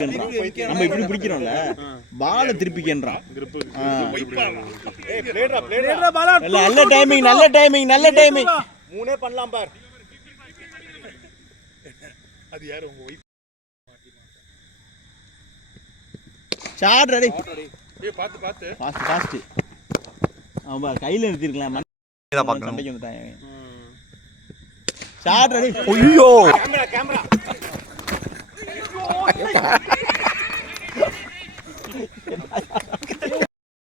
நம்ம இப்படி பிடிக்கிறோம்ல பால திருப்பிக்கன்றான். நல்ல டைமிங் நல்ல டைமிங் நல்ல டைமிங். மூணே பண்ணலாம் பார். அது யார் உங்க வைஃப்? Shot ready. ஏய் பாத்து பாத்து. Fast fast. ஆமா கையில நிறுத்திருக்கலாம். இத பார்க்கணும். சண்டைக்கு வந்துட்டாங்க. Shot ready. ஐயோ கேமரா கேமரா.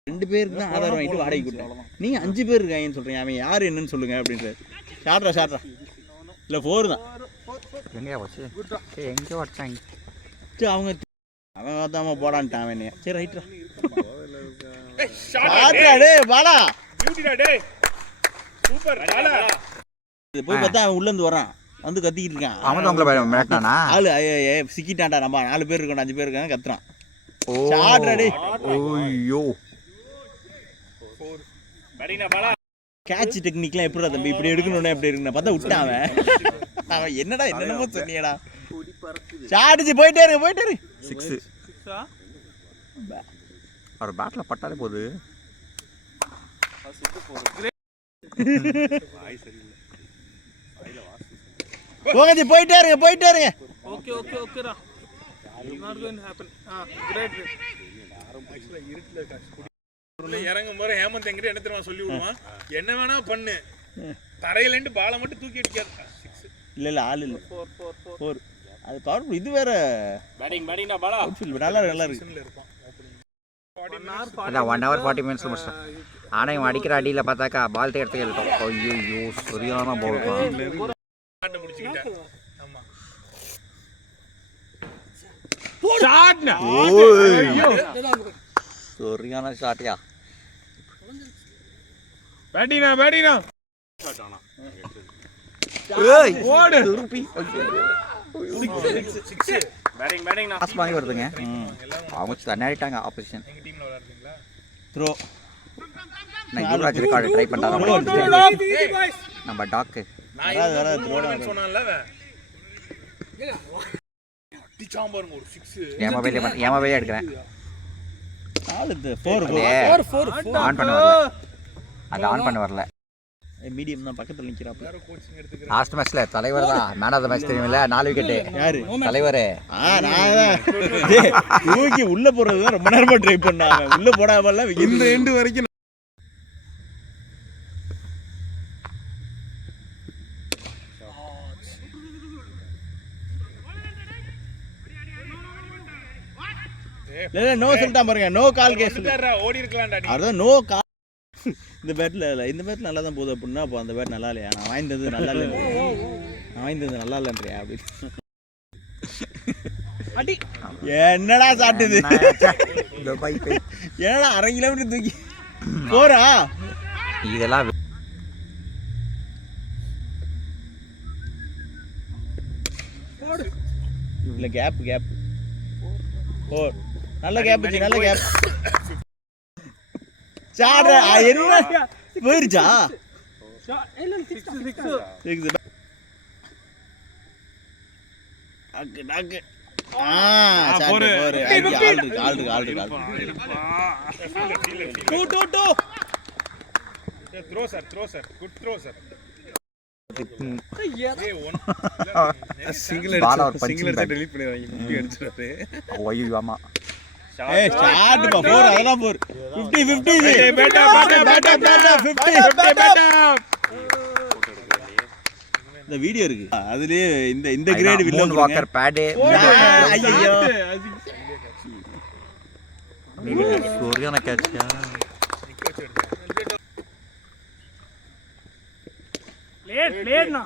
ரெண்டு பேருக்கு தான் ஆதாரம் வாங்கிட்டு வாடகை கொடுத்தேன். நீங்க 5 பேர் இருக்காங்கன்னு சொல்றீங்க. அவன் யாரு என்னன்னு சொல்லுங்க அப்படின்றாரு. ஷாட்ரா ஷாட்ரா. இல்ல 4 தான். எங்கயா வச்சு? ஏய் எங்க வச்சாங்க? சரி அவங்க அவன் வாதாம போடான்ட்டான் அவனே. சரி ரைட்ரா. ஷாட்ரா டேய் பாலா. பியூட்டிடா டேய். சூப்பர் பாலா. இது போய் பார்த்தா அவன் உள்ள இருந்து வரான். வந்து கத்திக்கிட்டு இருக்கான். அவன் உங்களை மிரட்டானா? ஆளு சிக்கிட்டான்டா. நம்ம 4 பேர் இருக்கோம் 5 பேர் இருக்காங்க கத்துறான். ஷாட்ரா டேய். ஐயோ பரினா பாலா. கேட்ச் டெக்னிக்லாம் எப்படிடா தம்பி இப்படி எடுக்கணும்னா எப்படி எடுக்கணும் பார்த்தா விட்டான் அவன். அவன் என்னடா என்னென்னமோ சொன்னியடா. ஷாட்ஜி போயிட்டே இரு 6. ஒரு பேட்ல பட்டாலே போகுது. போங்கஜி போயிட்டே இருங்க. ஓகே ஓகேடா. Not going to happen. Great. ஆக்சுவலா இருட்டுல உள்ள இறங்கும் போற ஹேமந்த் என்கிட்ட என்ன தெரியுமா சொல்லி விடுவான், என்ன வேணா பண்ணு, தரையில இருந்து பாலை மட்டும் தூக்கி அடிக்காத. 6 இல்ல ஆள் இல்ல. 4 அது பவர். இது வேற பேட்டிங்டா பாலா. நல்லா இருக்கு. இருப்பான். அதான் 1 hour 40 minutes முடிச்சிட்டேன். ஆனா இவன் அடிக்கிற அடியில பார்த்தாக்கா பால் எடுத்து எழுட்டோம். ஐயோ சரியான பால் ஆட்ட முடிச்சிட்டேன். ஆமா ஷாட்னா. ஐயோ சரியான ஷாட்யா. பேட்டினா ஷாட் ஆனா. ஏய் ஓடு திருப்பி. 6 பேட்டிங்னா பாஸ் பண்ணி வருதுங்க. அவங்க தண்ணாடிட்டாங்க ஆப்போசிஷன். எங்க டீம்ல விளையாடுறீங்களா? த்ரோ. நான் யுவராஜ் ரெக்கார்ட் ட்ரை பண்றாங்க. நம்ம டாக் நான் த்ரோன்னு சொன்னான்ல அவன். டிச்சாம் பாருங்க ஒரு 6. என் மொபைலே எடுக்கிறேன். 4 ஆன் பண்ண வரல. அது ஆன் பண்ண வரல. மீடியம் தான் பக்கத்துல நிக்கறாப்ல. யாரோ கோச்சிங் எடுத்துக்கறாங்க. லாஸ்ட் மேட்ச்ல தலைவர் தான் மேன் ஆஃப் தி மேட்ச் தெரியுமில்ல? 4 விக்கெட். யாரு? தலைவர். நான் தான். டேய் தூக்கி உள்ள போறது தான் ரொம்ப நேரமா ட்ரை பண்ணாங்க. உள்ள போடாமல இந்த எண்ட் வரைக்கும். இல்ல நோ சொல்லிட்டான் பாருங்க. No call case. ஓடி இருக்கலாம்டா நீ. அதான் நோ கால். இந்த பேட்ல நல்லா தான் போகுது அப்படின்னா அப்போ அந்த பேட் நல்லா இல்லையா? நான் வாங்கினது நல்லா இல்லைன்றியா அப்படி. என்னடா சாப்பிட்டுது? என்னடா 1/2 கிலோமீட்டர் தூக்கி போறா? இதெல்லாம் இல்ல கேப் ஓ நல்ல கேப் நல்ல கேப். சாட என்ன போயிருச்சா? இல்ல 6 டாக்கு போரு ஆல் இருக்கு. 2 throw sir good throw sir. Single அடிச்சு டெலீட் பண்ணிடுவாங்க. 50 அடிச்சுறாரு. ஐயோ ஆமா. ஏய் ஸ்டார்ட் பா 4 அதெல்லாம் 4 50 பேட்டா 50 இந்த வீடியோ இருக்கு. அதுலயே இந்த கிரேட் வில்லன் வாக்கர் பேட். ஐயோ சரியான கேட்ச். லேட்னா.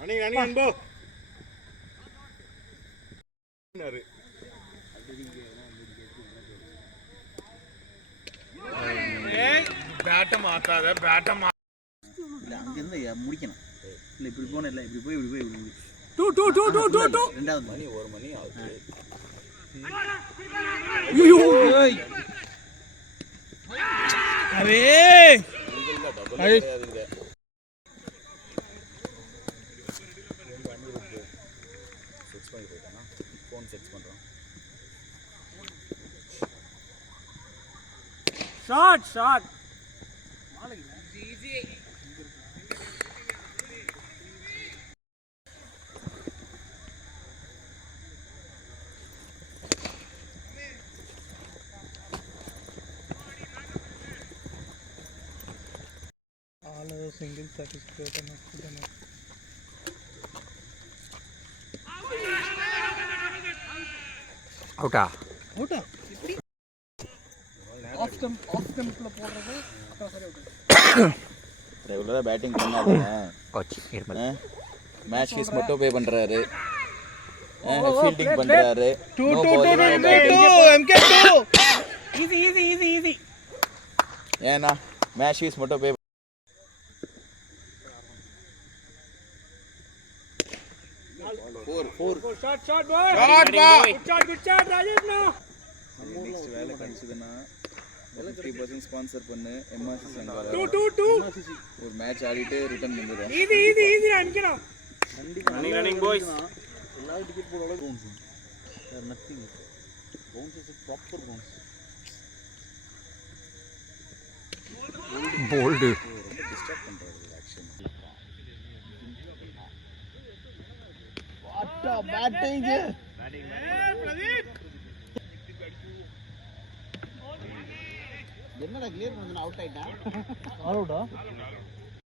ரன்னிங் அன்போ. பேட்ட மாத்தாத பேட்ட மா. இல்ல அங்க இருந்து முடிக்கணும். இல்ல இப்படி போன இல்ல இப்படி போய் இப்படி 2 ரெண்டாவது மணி 1 மணி ஆகுது. ஐயோ array Shot. All other singles that is great enough for them. அவுட்டா Outa. Off stump la போடுறது அதான் சரி அவுட். ரெகுலரா பேட்டிங் பண்ணாதீங்க. கோச் இருமல் மேட்ச் ஃபீஸ் மட்டும் பே பண்றாரு. ஃபீல்டிங் பண்றாரு. 2 MK2. Easy. ஏன்னா மேட்ச் ஃபீஸ் மட்டும் பே Shot boy. Good shot Rajesh now. Next வேலை கிடைச்சதுன்னா 50% ஸ்பான்சர் பண்ணு எம்ஆர்சி சங்கார 2. ஒரு மேட்ச் ஆடிட்டு ரிட்டர்ன் வந்துடுறேன். Easy அடிக்கணும். Running boys. எல்லா டிக்கெட் போட அளவுக்கு bounce there nothing bounce is proper bounce. போல்டு ரொம்ப டிஸ்டர்ப் பண்றாரு ஆக்ஷன். பேட்டிங் என்னடா கிளியர் பண்ணி அவுட் ஆயிட்டான். All out.